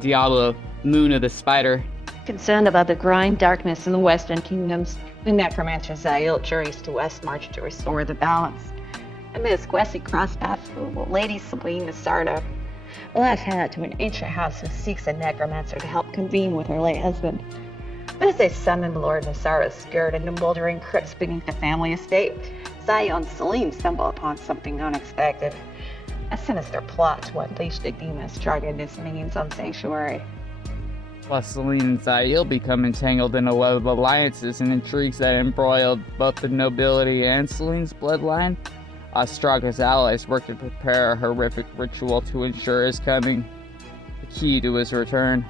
Diablo, moon of the spider. Concerned about the growing darkness in the western kingdoms, the necromancer Zael journeys to Westmarch to restore the balance. Amid his quest, he crossed paths with Lady Celine Nasarda, a lieutenant to an ancient house who seeks a necromancer to help convene with her late husband. But as they summoned Lord Nasarda's spirit into moldering crypts beneath the family estate, Zael and Celine stumble upon something unexpected. A sinister plot to unleash the demons targeting his minions on Sanctuary. Plus, Celine and Zael become entangled in a web of alliances and intrigues that embroiled both the nobility and Celine's bloodline. Astraga's allies work to prepare a horrific ritual to ensure his coming. The key to his return,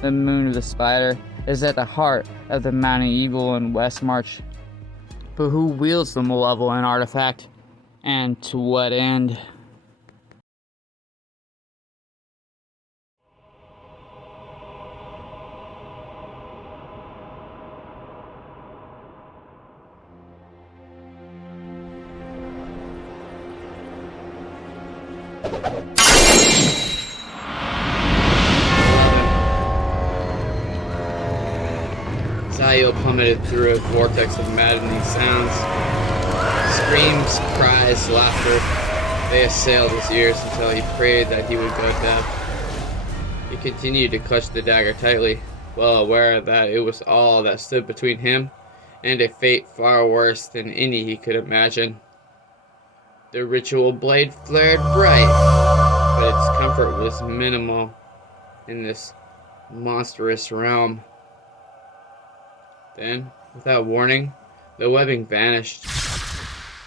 the moon of the spider, is at the heart of the mounting evil in Westmarch. But who wields the malevolent artifact, and to what end? Zael plummeted through a vortex of maddening sounds. Screams, cries, laughter, they assailed his ears until he prayed that he would go deaf. He continued to clutch the dagger tightly, well aware that it was all that stood between him and a fate far worse than any he could imagine. The ritual blade flared bright, but its comfort was minimal in this monstrous realm. Then, without warning, the webbing vanished.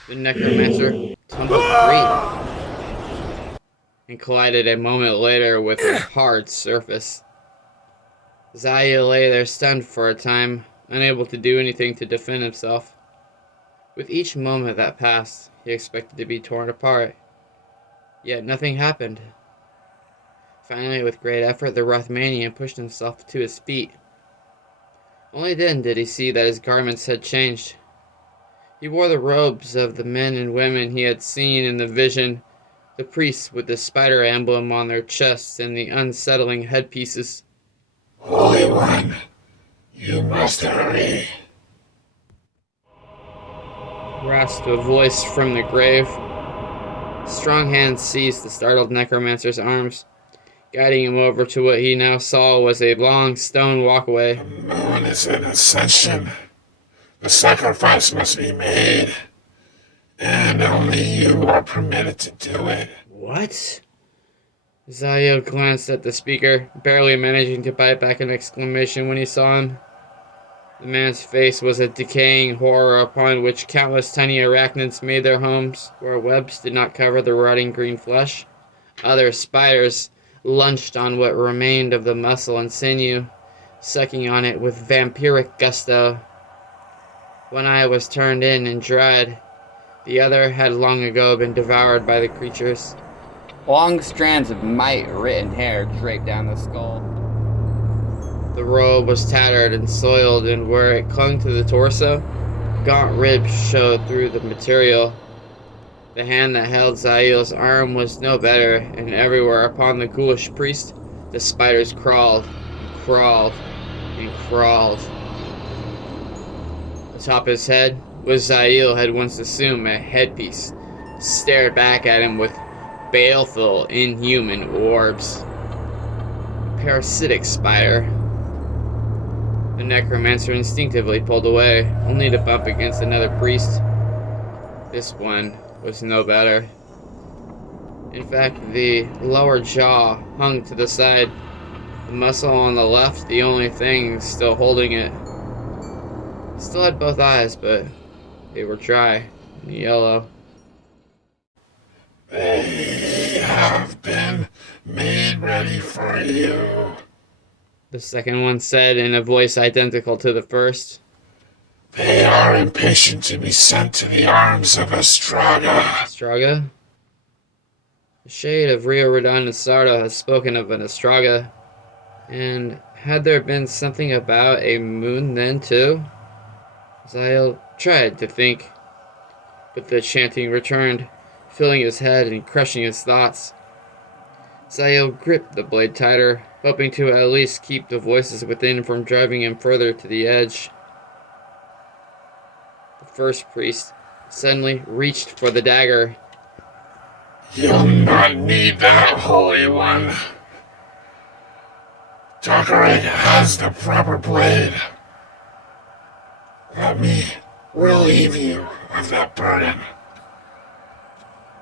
The necromancer tumbled free and collided a moment later with a hard surface. Zael lay there stunned for a time, unable to do anything to defend himself. With each moment that passed, he expected to be torn apart. Yet nothing happened. Finally, with great effort, the Rothmanian pushed himself to his feet. Only then did he see that his garments had changed. He wore the robes of the men and women he had seen in the vision, the priests with the spider emblem on their chests and the unsettling headpieces. Holy One, you must hurry, Rasped a voice from the grave. Strong hands seized the startled necromancer's arms, guiding him over to what he now saw was a long stone walkway. the moon is in ascension. The sacrifice must be made, and only you are permitted to do it. What? Zael glanced at the speaker, barely managing to bite back an exclamation when he saw him. The man's face was a decaying horror upon which countless tiny arachnids made their homes, where webs did not cover the rotting green flesh. Other spiders lunched on what remained of the muscle and sinew, sucking on it with vampiric gusto. One eye was turned in and dried. The other had long ago been devoured by the creatures. Long strands of mite-written hair draped down the skull. The robe was tattered and soiled, and where it clung to the torso, gaunt ribs showed through the material. The hand that held Zael's arm was no better, and everywhere upon the ghoulish priest, the spiders crawled, and crawled, and crawled. Atop his head, what Zael had once assumed a headpiece, stared back at him with baleful, inhuman orbs. A parasitic spider. The necromancer instinctively pulled away, only to bump against another priest. This one was no better. In fact, the lower jaw hung to the side, the muscle on the left the only thing still holding it. It still had both eyes, but they were dry and yellow. They have been made ready for you, The second one said in a voice identical to the first. They are impatient to be sent to the arms of Astraga. Astraga? The shade of Rio Redondo Sardo has spoken of an Astraga. And had there been something about a moon then, too? Zael tried to think, but the chanting returned, filling his head and crushing his thoughts. Zael gripped the blade tighter, hoping to at least keep the voices within from driving him further to the edge. The first priest suddenly reached for the dagger. You'll not need that, Holy One. Takarik has the proper blade. Let me relieve you of that burden.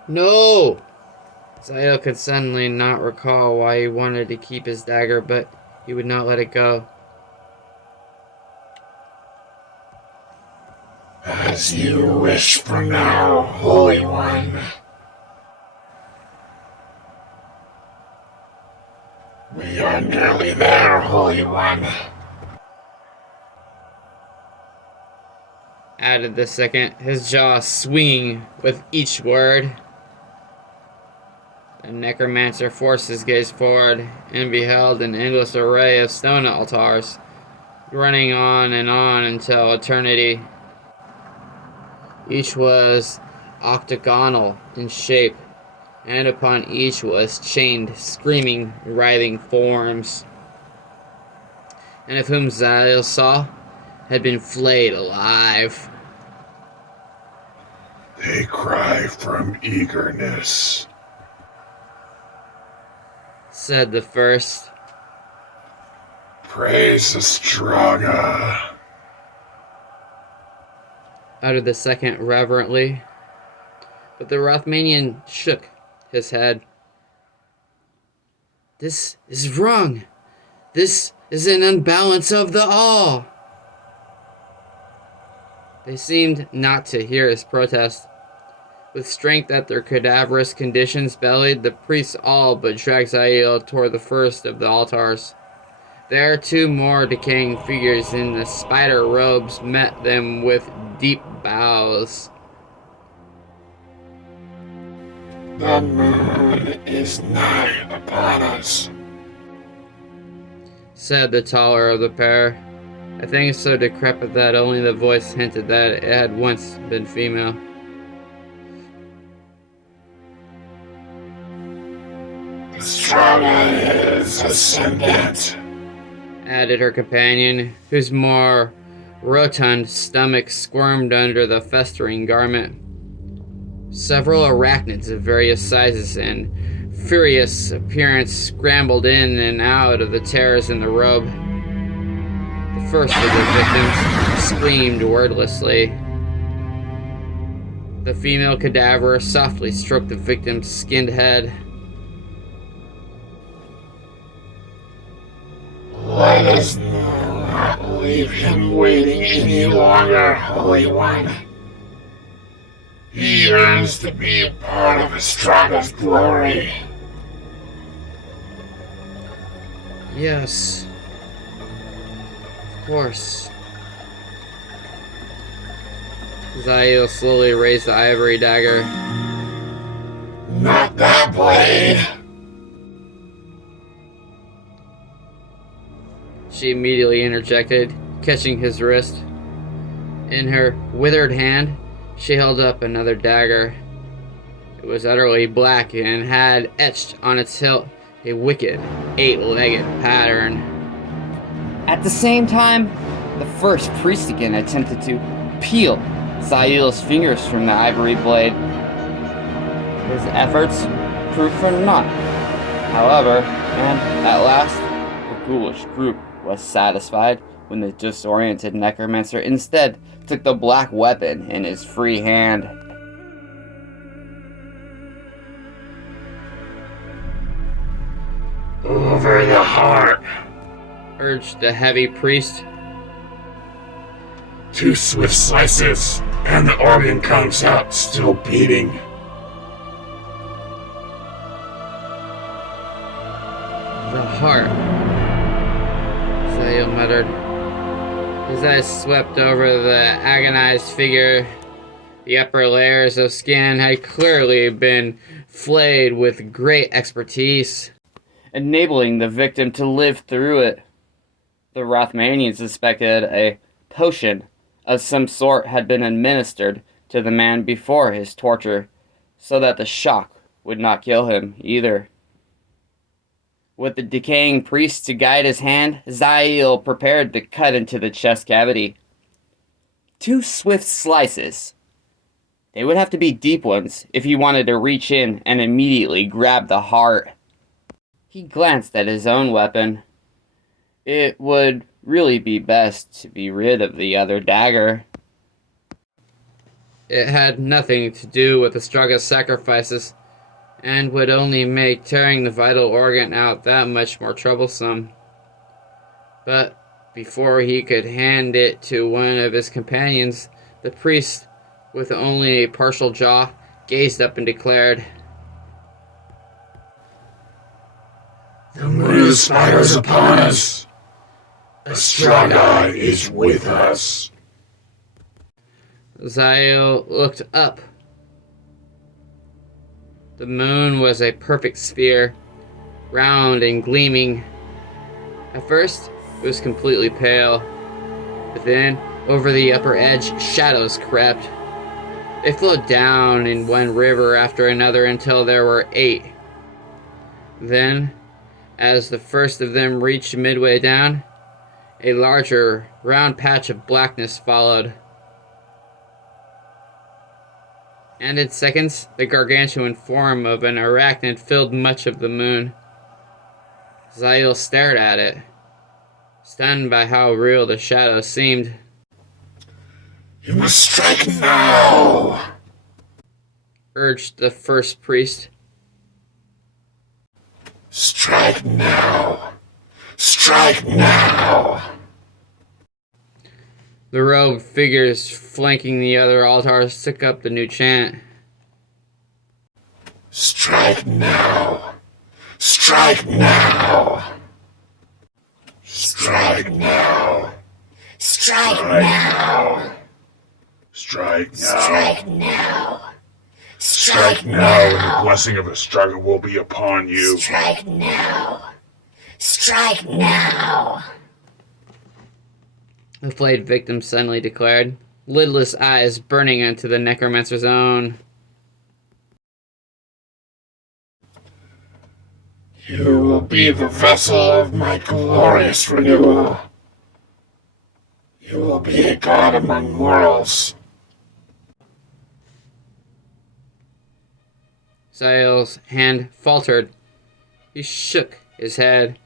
No! Zael could suddenly not recall why he wanted to keep his dagger, but he would not let it go. As you wish for now, Holy One. We are nearly there, Holy One. Added the second, his jaw swinging with each word. The necromancer forced his gaze forward and beheld an endless array of stone altars, running on and on until eternity. Each was octagonal in shape, and upon each was chained, screaming, writhing forms, and of whom Zael saw had been flayed alive. They cry from eagerness, said the first. Praise Astraga, uttered the second reverently. But the Rothmanian shook his head. This is wrong. This is an unbalance of the all. They seemed not to hear his protest. With strength at their cadaverous conditions bellied, the priests all but dragged Zael toward the first of the altars. There, two more decaying figures in the spider robes met them with deep bows. the moon is nigh upon us, said the taller of the pair, a thing so decrepit that only the voice hinted that it had once been female. Astraga is ascendant, added her companion, whose more rotund stomach squirmed under the festering garment. Several arachnids of various sizes and furious appearance scrambled in and out of the tears in the robe. The first of the victims screamed wordlessly. The female cadaver softly stroked the victim's skinned head. let us not leave him waiting any longer, Holy One. He yearns to be a part of Astraga's glory. Yes. Of course. Zael slowly raised the ivory dagger. Not that blade. She immediately interjected, catching his wrist. In her withered hand, she held up another dagger. It was utterly black and had etched on its hilt a wicked, eight-legged pattern. At the same time, the first priest again attempted to peel Zael's fingers from the ivory blade. His efforts proved for naught, however, and at last, the ghoulish group was satisfied when the disoriented necromancer instead took the black weapon in his free hand. Over the heart. Urged the heavy priest. 2 swift slices, and the organ comes out still beating. The heart, Zael muttered. His eyes swept over the agonized figure. The upper layers of skin had clearly been flayed with great expertise, enabling the victim to live through it. The Rothmanian suspected a potion of some sort had been administered to the man before his torture, so that the shock would not kill him either. With the decaying priest to guide his hand, Zael prepared to cut into the chest cavity. 2 swift slices. They would have to be deep ones if he wanted to reach in and immediately grab the heart. He glanced at his own weapon. It would really be best to be rid of the other dagger. It had nothing to do with the strongest sacrifices, and would only make tearing the vital organ out that much more troublesome. But before he could hand it to one of his companions, the priest, with only a partial jaw, gazed up and declared, The moon spider is upon us. Estraga is with us. Zael looked up. The moon was a perfect sphere, round and gleaming. At first, it was completely pale, but then, over the upper edge, shadows crept. They flowed down in one river after another until there were 8. Then, as the first of them reached midway down, a larger, round patch of blackness followed. And in seconds, the gargantuan form of an arachnid filled much of the moon. Zael stared at it, stunned by how real the shadow seemed. You must strike now, Urged the first priest. Strike now. Strike now. The robed figures flanking the other altars took up the new chant. Strike now. Strike now. Strike now. Strike now. Strike now. Strike now. Strike now, and the blessing of Estraga will be upon you. Strike now. Strike now. The flayed victim suddenly declared, lidless eyes burning into the necromancer's own. You will be the vessel of my glorious renewal. You will be a god among mortals. Zael's hand faltered. He shook his head,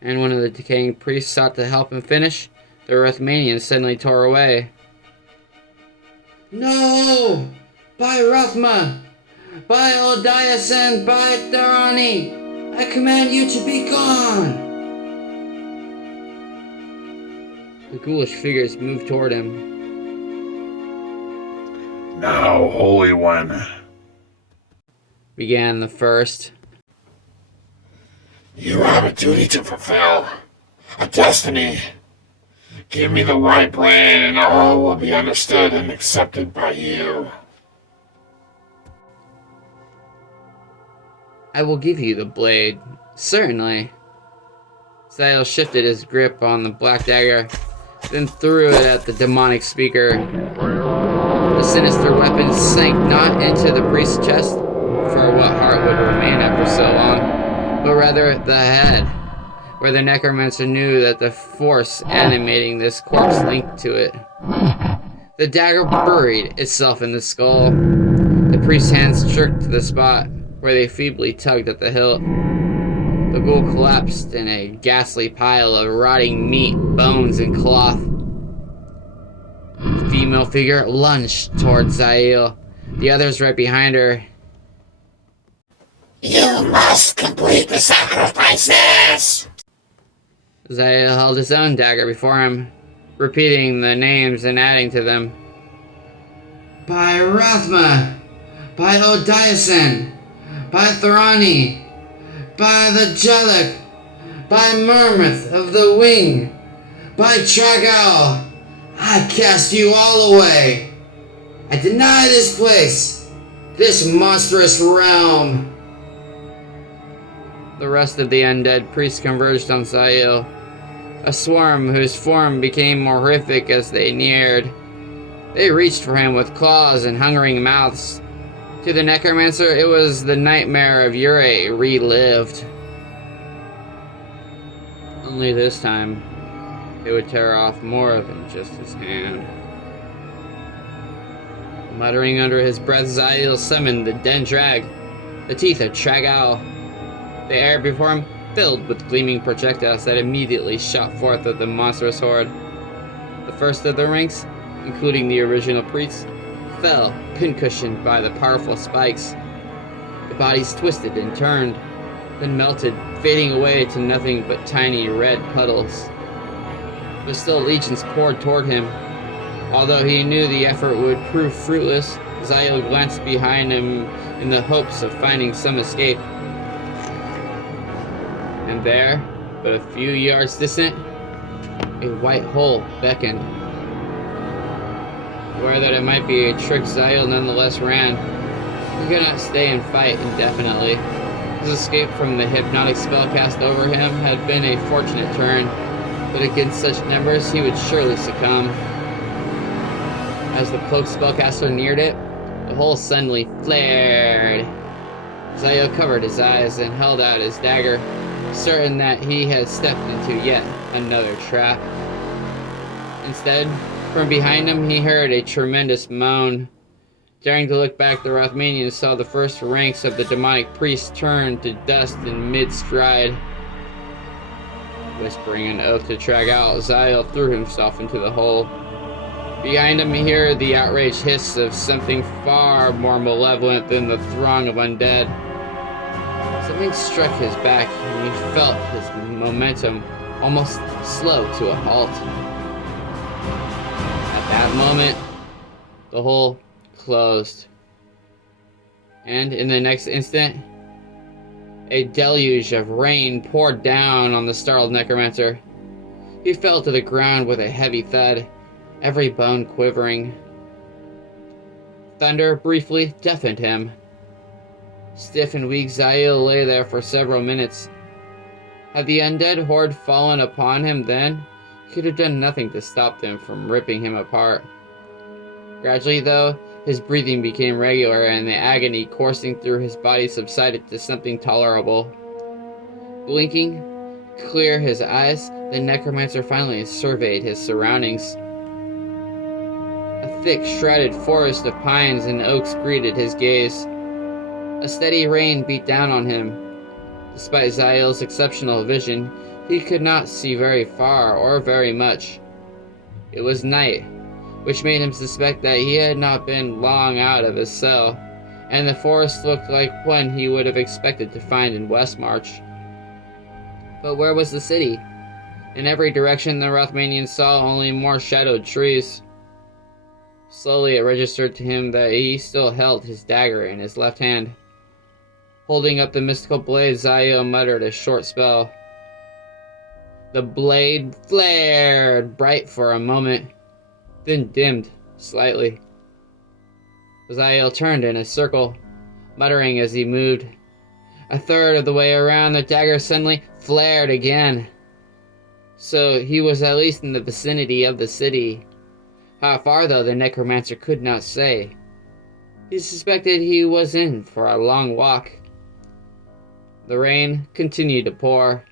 and when the decaying priest sought to help him finish, the Ruthmanian suddenly tore away. No! By Ruthma! By Odiasen! By Tharani! I command you to be gone! The ghoulish figures moved toward him. Now, Holy One, Began the first. you have a duty to fulfill, a destiny. Give me the white blade and all will be understood and accepted by you. I will give you the blade, certainly. Zael shifted his grip on the black dagger, then threw it at the demonic speaker. The sinister weapon sank not into the priest's chest, for what heart would remain after so long, but rather the head, where the necromancer knew that the force animating this corpse linked to it. The dagger buried itself in the skull. The priest's hands jerked to the spot where they feebly tugged at the hilt. The ghoul collapsed in a ghastly pile of rotting meat, bones, and cloth. The female figure lunged towards Zael, the others right behind her. You must complete the sacrifices! Zael held his own dagger before him, repeating the names and adding to them. By Rathma! By Odiasen! By Tharani! By the Jellic! By Murmith of the Wing! By Tragal! I cast you all away! I deny this place! This monstrous realm! The rest of the undead priests converged on Zael, a swarm whose form became more horrific as they neared. They reached for him with claws and hungering mouths. To the necromancer, it was the nightmare of Ure relived. Only this time, it would tear off more than just his hand. Muttering under his breath, Zael summoned the Den Drag, the teeth of Tragal. The air before him filled with gleaming projectiles that immediately shot forth of the monstrous horde. The first of the ranks, including the original priests, fell, pincushioned by the powerful spikes. The bodies twisted and turned, then melted, fading away to nothing but tiny red puddles. But still legions poured toward him. Although he knew the effort would prove fruitless, Zael glanced behind him in the hopes of finding some escape. And there, but a few yards distant, a white hole beckoned. Aware that it might be a trick, Zael nonetheless ran. He could not stay and fight indefinitely. His escape from the hypnotic spell cast over him had been a fortunate turn, but against such numbers he would surely succumb. As the cloaked spellcaster neared it, the hole suddenly flared. Zael covered his eyes and held out his dagger, certain that he had stepped into yet another trap. Instead, from behind him he heard a tremendous moan. Daring to look back, the Rothmanian saw the first ranks of the demonic priests turn to dust in mid-stride. Whispering an oath to drag out, Zael threw himself into the hole. Behind him, he heard the outraged hiss of something far more malevolent than the throng of undead. Something struck his back, and he felt his momentum almost slow to a halt. At that moment, the hole closed. And in the next instant, a deluge of rain poured down on the startled necromancer. He fell to the ground with a heavy thud, every bone quivering. Thunder briefly deafened him. Stiff and weak, Zael lay there for several minutes. Had the undead horde fallen upon him then, he could have done nothing to stop them from ripping him apart. Gradually, though, his breathing became regular and the agony coursing through his body subsided to something tolerable. Blinking clear his eyes, the necromancer finally surveyed his surroundings. A thick, shrouded forest of pines and oaks greeted his gaze. A steady rain beat down on him. Despite Zael's exceptional vision, he could not see very far or very much. It was night, which made him suspect that he had not been long out of his cell, and the forest looked like one he would have expected to find in Westmarch. But where was the city? In every direction the Rothmanian saw only more shadowed trees. Slowly it registered to him that he still held his dagger in his left hand. Holding up the mystical blade, Zael muttered a short spell. The blade flared bright for a moment, then dimmed slightly. Zael turned in a circle, muttering as he moved. A third of the way around, the dagger suddenly flared again. So he was at least in the vicinity of the city. How far, though, the necromancer could not say. He suspected he was in for a long walk. The rain continued to pour.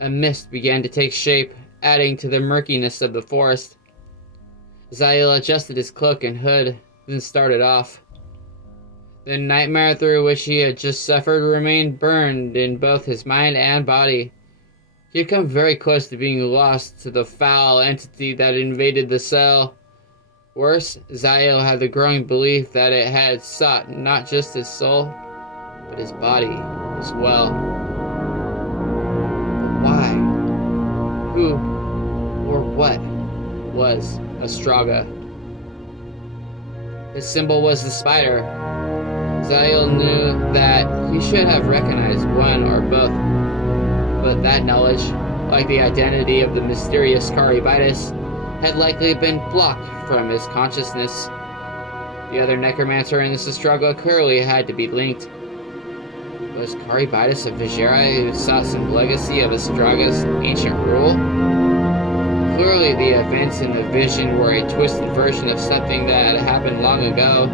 A mist began to take shape, adding to the murkiness of the forest. Zael adjusted his cloak and hood, then started off. The nightmare through which he had just suffered remained burned in both his mind and body. He had come very close to being lost to the foul entity that invaded the cell. Worse, Zael had the growing belief that it had sought not just his soul, but his body as well. But why? Who or what was Astraga? His symbol was the spider. Zael knew that he should have recognized one or both, but that knowledge, like the identity of the mysterious Caribitis, had likely been blocked from his consciousness. The other necromancer and this Astraga clearly had to be linked. Was Caribitis a Vigera who sought some legacy of Astraga's ancient rule? Clearly the events in the vision were a twisted version of something that had happened long ago.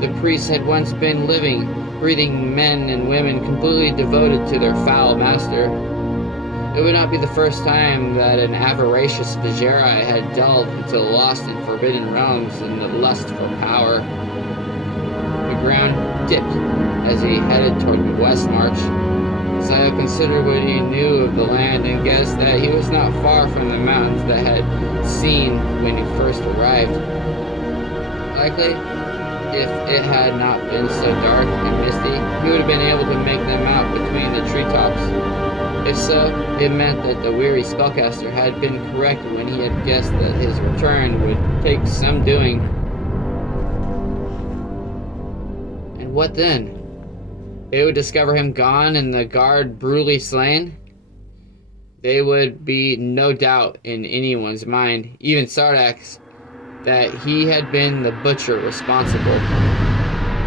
The priests had once been living, breathing men and women completely devoted to their foul master. It would not be the first time that an avaricious Vajeri had delved into lost and forbidden realms in the lust for power. The ground dipped as he headed toward the west march. Zio considered what he knew of the land and guessed that he was not far from the mountains that had seen when he first arrived. Likely, if it had not been so dark and misty, he would have been able to make them out between the treetops. If so, it meant that the weary spellcaster had been correct when he had guessed that his return would take some doing. And what then? They would discover him gone and the guard brutally slain? There would be no doubt in anyone's mind, even Sardak's, that he had been the butcher responsible.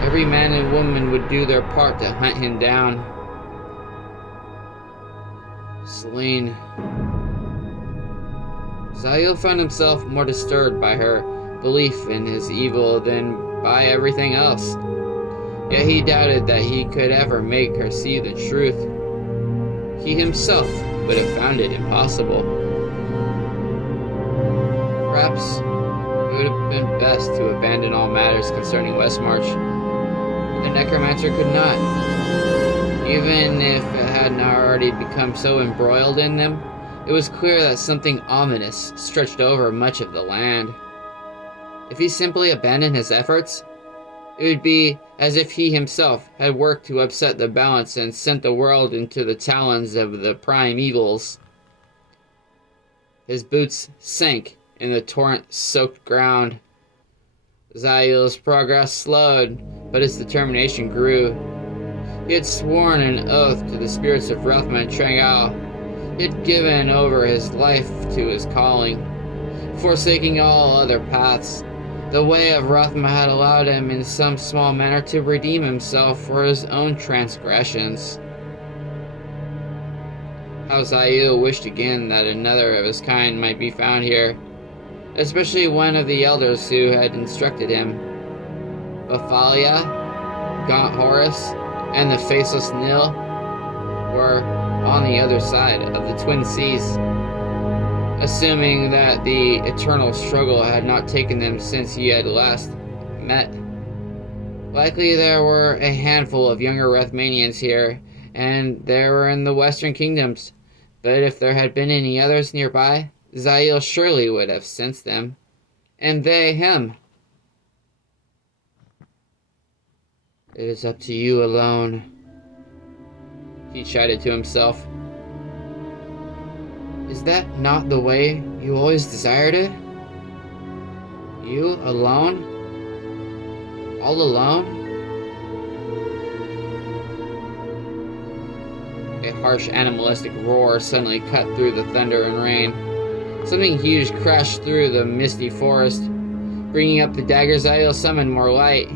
Every man and woman would do their part to hunt him down. Celine. Zahil found himself more disturbed by her belief in his evil than by everything else. Yet he doubted that he could ever make her see the truth. He himself would have found it impossible. Perhaps it would have been best to abandon all matters concerning Westmarch. The necromancer could not. Even if it had not already become so embroiled in them, it was clear that something ominous stretched over much of the land. If he simply abandoned his efforts, it would be as if he himself had worked to upset the balance and sent the world into the talons of the prime evils. His boots sank in the torrent-soaked ground. Zahil's progress slowed, but his determination grew. He had sworn an oath to the spirits of Relthma and Trangal. He had given over his life to his calling, forsaking all other paths. The way of Relthma had allowed him in some small manner to redeem himself for his own transgressions. How Zahil wished again that another of his kind might be found here, especially one of the elders who had instructed him. Ophalia, Gaunt Horus, and the Faceless Nil were on the other side of the Twin Seas. Assuming that the eternal struggle had not taken them since he had last met. Likely there were a handful of younger Rethmanians here, and they were in the Western Kingdoms, but if there had been any others nearby, Zahil surely would have sensed them, and they him. It is up to you alone, he chided to himself. Is that not the way you always desired it? You alone? All alone? A harsh animalistic roar suddenly cut through the thunder and rain. Something huge crashed through the misty forest. Bringing up the dagger, Zahil summoned more light.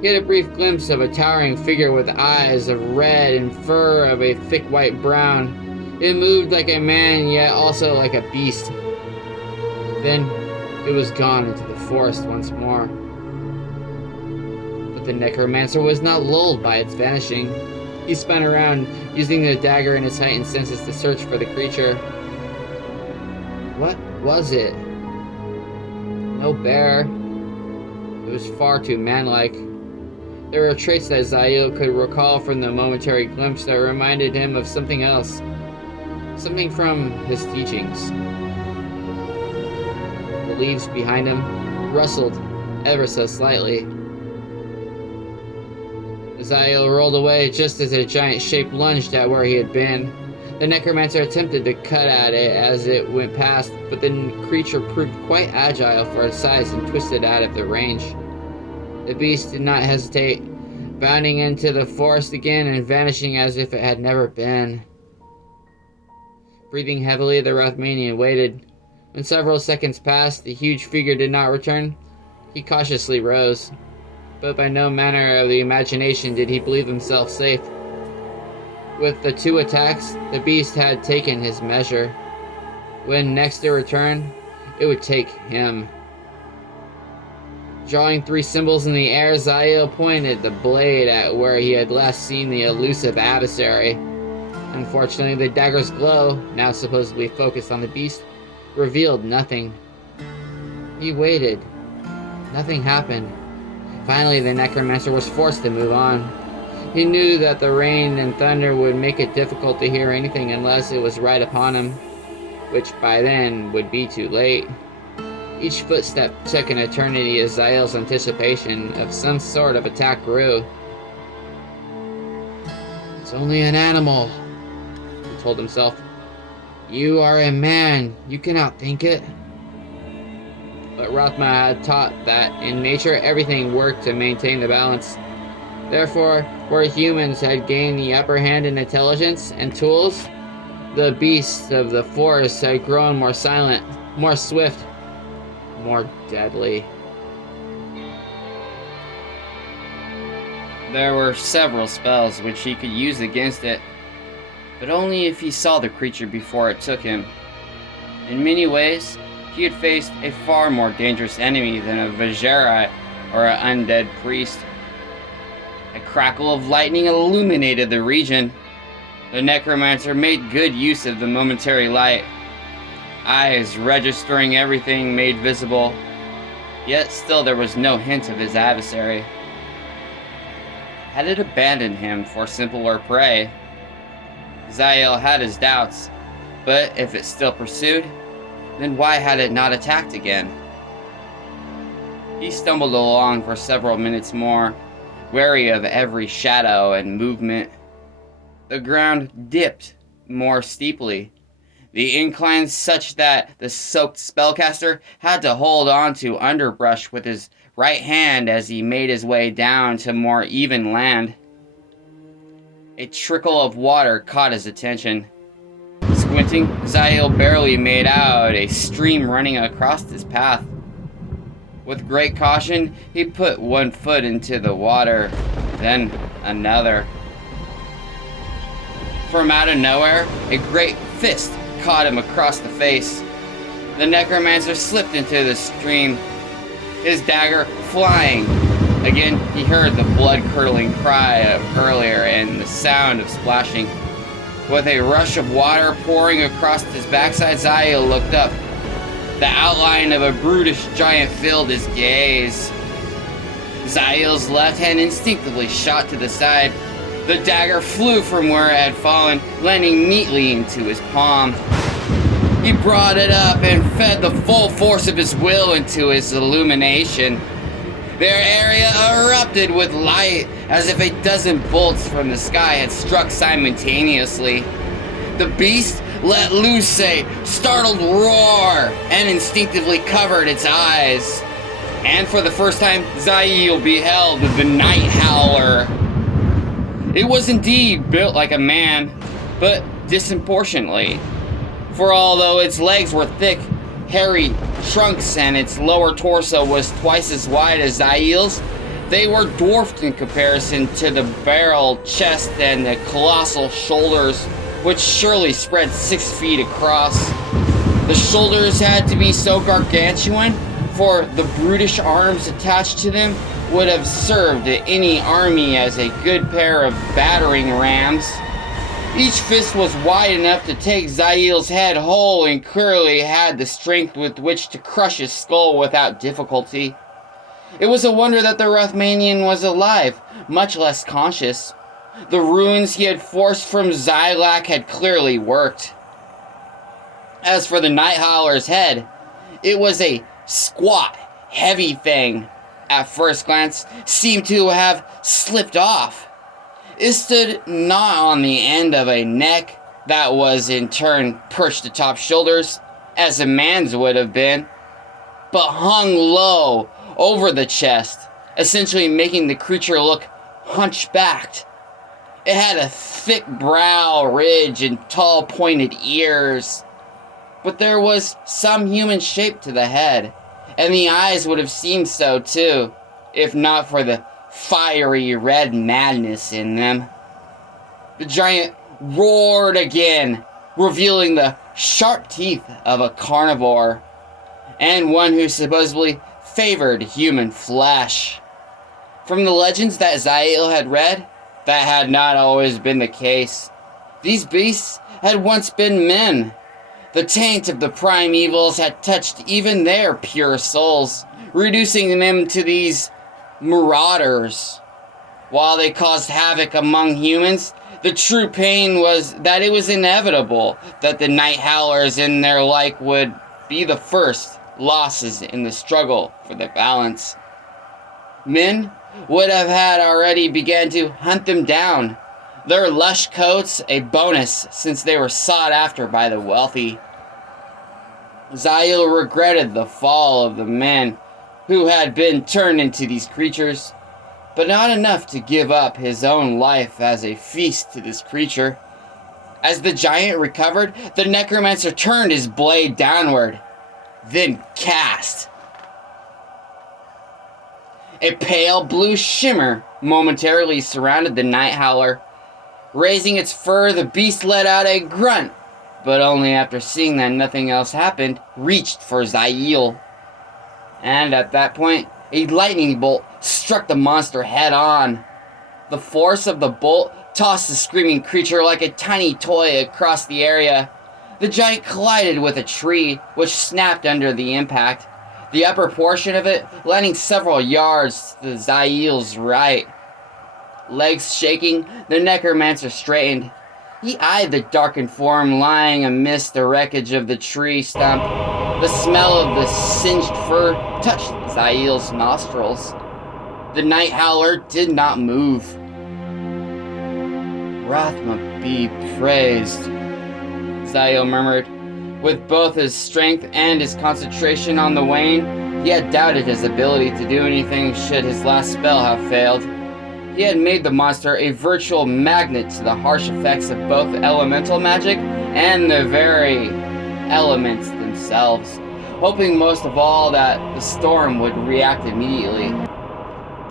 He had a brief glimpse of a towering figure with eyes of red and fur of a thick white brown. It moved like a man, yet also like a beast. Then it was gone into the forest once more. But the necromancer was not lulled by its vanishing. He spun around, using the dagger and his heightened senses to search for the creature. What was it? No bear. It was far too manlike. There were traits that Zahil could recall from the momentary glimpse that reminded him of something else. Something from his teachings. The leaves behind him rustled ever so slightly. Zahil rolled away just as a giant shape lunged at where he had been. The necromancer attempted to cut at it as it went past, but the creature proved quite agile for its size and twisted out of the range. The beast did not hesitate, bounding into the forest again and vanishing as if it had never been. Breathing heavily, the Rethmanian waited. When several seconds passed, the huge figure did not return. He cautiously rose, but by no manner of the imagination did he believe himself safe. With the two attacks, the beast had taken his measure. When next it returned, it would take him. Drawing 3 symbols in the air, Zahil pointed the blade at where he had last seen the elusive adversary. Unfortunately, the dagger's glow, now supposedly focused on the beast, revealed nothing. He waited. Nothing happened. Finally, the necromancer was forced to move on. He knew that the rain and thunder would make it difficult to hear anything unless it was right upon him, which by then would be too late. Each footstep took an eternity as Zael's anticipation of some sort of attack grew. "It's only an animal," he told himself. "You are a man. You can outthink it." But Rathma had taught that in nature everything worked to maintain the balance. Therefore, where humans had gained the upper hand in intelligence and tools, the beasts of the forest had grown more silent, more swift, more deadly. There were several spells which he could use against it, but only if he saw the creature before it took him. In many ways, he had faced a far more dangerous enemy than a Vajrayite or an undead priest. A crackle of lightning illuminated the region. The necromancer made good use of the momentary light, eyes registering everything made visible, yet still there was no hint of his adversary. Had it abandoned him for simpler prey? Zael had his doubts, but if it still pursued, then why had it not attacked again? He stumbled along for several minutes more, wary of every shadow and movement. The ground dipped more steeply, the incline such that the soaked spellcaster had to hold on to underbrush with his right hand as he made his way down to more even land. A trickle of water caught his attention. Squinting, Zael barely made out a stream running across his path. With great caution, he put one foot into the water, then another. From out of nowhere, a great fist caught him across the face. The necromancer slipped into the stream, his dagger flying. Again, he heard the blood-curdling cry of earlier and the sound of splashing. With a rush of water pouring across his backside, Zael looked up. The outline of a brutish giant filled his gaze. Zael's left hand instinctively shot to the side. The dagger flew from where it had fallen, landing neatly into his palm. He brought it up and fed the full force of his will into its illumination. Their area erupted with light, as if a dozen bolts from the sky had struck simultaneously. The beast let loose a startled roar and instinctively covered its eyes. And for the first time, Zael beheld the Night Howler. It was indeed built like a man, but disproportionately. For although its legs were thick, hairy trunks and its lower torso was twice as wide as Zael's, they were dwarfed in comparison to the barrel chest and the colossal shoulders, which surely spread 6 feet across. The shoulders had to be so gargantuan, for the brutish arms attached to them would have served any army as a good pair of battering rams. Each fist was wide enough to take Zael's head whole and clearly had the strength with which to crush his skull without difficulty. It was a wonder that the Rathmanian was alive, much less conscious. The runes he had forced from Xylac had clearly worked. As for the Night Howler's head, it was a squat, heavy thing. At first glance, seemed to have slipped off. It stood not on the end of a neck that was in turn perched atop shoulders, as a man's would have been, but hung low over the chest, essentially making the creature look hunchbacked. It had a thick brow ridge and tall pointed ears, but there was some human shape to the head, and the eyes would have seemed so too, if not for the fiery red madness in them. The giant roared again, revealing the sharp teeth of a carnivore, and one who supposedly favored human flesh. From the legends that Zael had read, that had not always been the case. These beasts had once been men. The taint of the primevals had touched even their pure souls, reducing them to these marauders. While they caused havoc among humans, the true pain was that it was inevitable that the night howlers and their like would be the first losses in the struggle for the balance. Men would have had already begun to hunt them down, their lush coats a bonus since they were sought after by the wealthy. Zael regretted the fall of the men who had been turned into these creatures, but not enough to give up his own life as a feast to this creature. As the giant recovered, the necromancer turned his blade downward, then cast. A pale blue shimmer momentarily surrounded the night howler. Raising its fur, the beast let out a grunt, but only after seeing that nothing else happened, reached for Zael. And at that point, a lightning bolt struck the monster head on. The force of the bolt tossed the screaming creature like a tiny toy across the area. The giant collided with a tree, which snapped under the impact, the upper portion of it landing several yards to Zael's right. Legs shaking, the necromancer straightened. He eyed the darkened form lying amidst the wreckage of the tree stump. The smell of the singed fur touched Zael's nostrils. The night howler did not move. Rathma be praised, Zael murmured. With both his strength and his concentration on the wane, he had doubted his ability to do anything should his last spell have failed. He had made the monster a virtual magnet to the harsh effects of both elemental magic and the very elements themselves, hoping most of all that the storm would react immediately.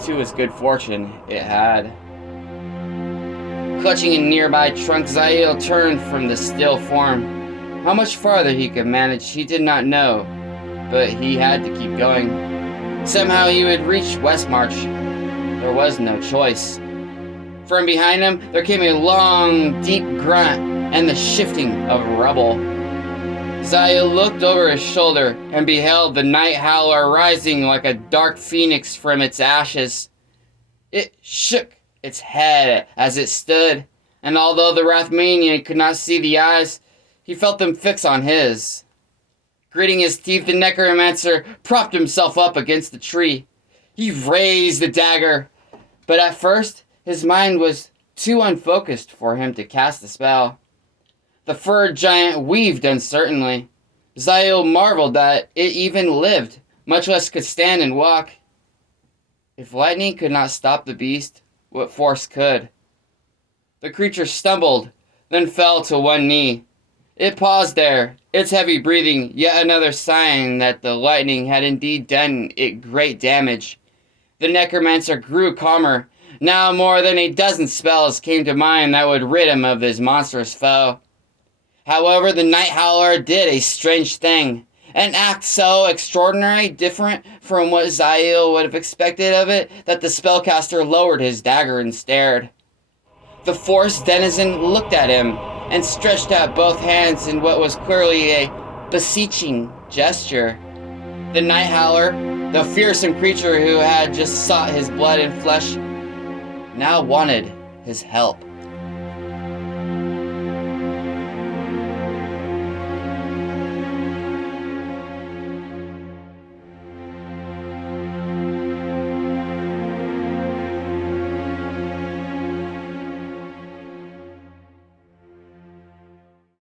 To his good fortune, it had. Clutching a nearby trunk, Zael turned from the still form. How much farther he could manage, he did not know, but he had to keep going. Somehow he would reach Westmarch. There was no choice. From behind him, there came a long, deep grunt and the shifting of rubble. Zael looked over his shoulder and beheld the night howler rising like a dark phoenix from its ashes. It shook its head as it stood, and although the Rathmanian could not see the eyes, he felt them fix on his. Gritting his teeth, the necromancer propped himself up against the tree. He raised the dagger, but at first his mind was too unfocused for him to cast the spell. The furred giant weaved uncertainly. Zael marveled that it even lived, much less could stand and walk. If lightning could not stop the beast, what force could? The creature stumbled, then fell to one knee. It paused there, its heavy breathing yet another sign that the lightning had indeed done it great damage. The necromancer grew calmer. Now more than a dozen spells came to mind that would rid him of his monstrous foe. However, the night howler did a strange thing, an act so extraordinary, different from what Zael would have expected of it, that the spellcaster lowered his dagger and stared. The forest denizen looked at him and stretched out both hands in what was clearly a beseeching gesture. The night howler, the fearsome creature who had just sought his blood and flesh, now wanted his help.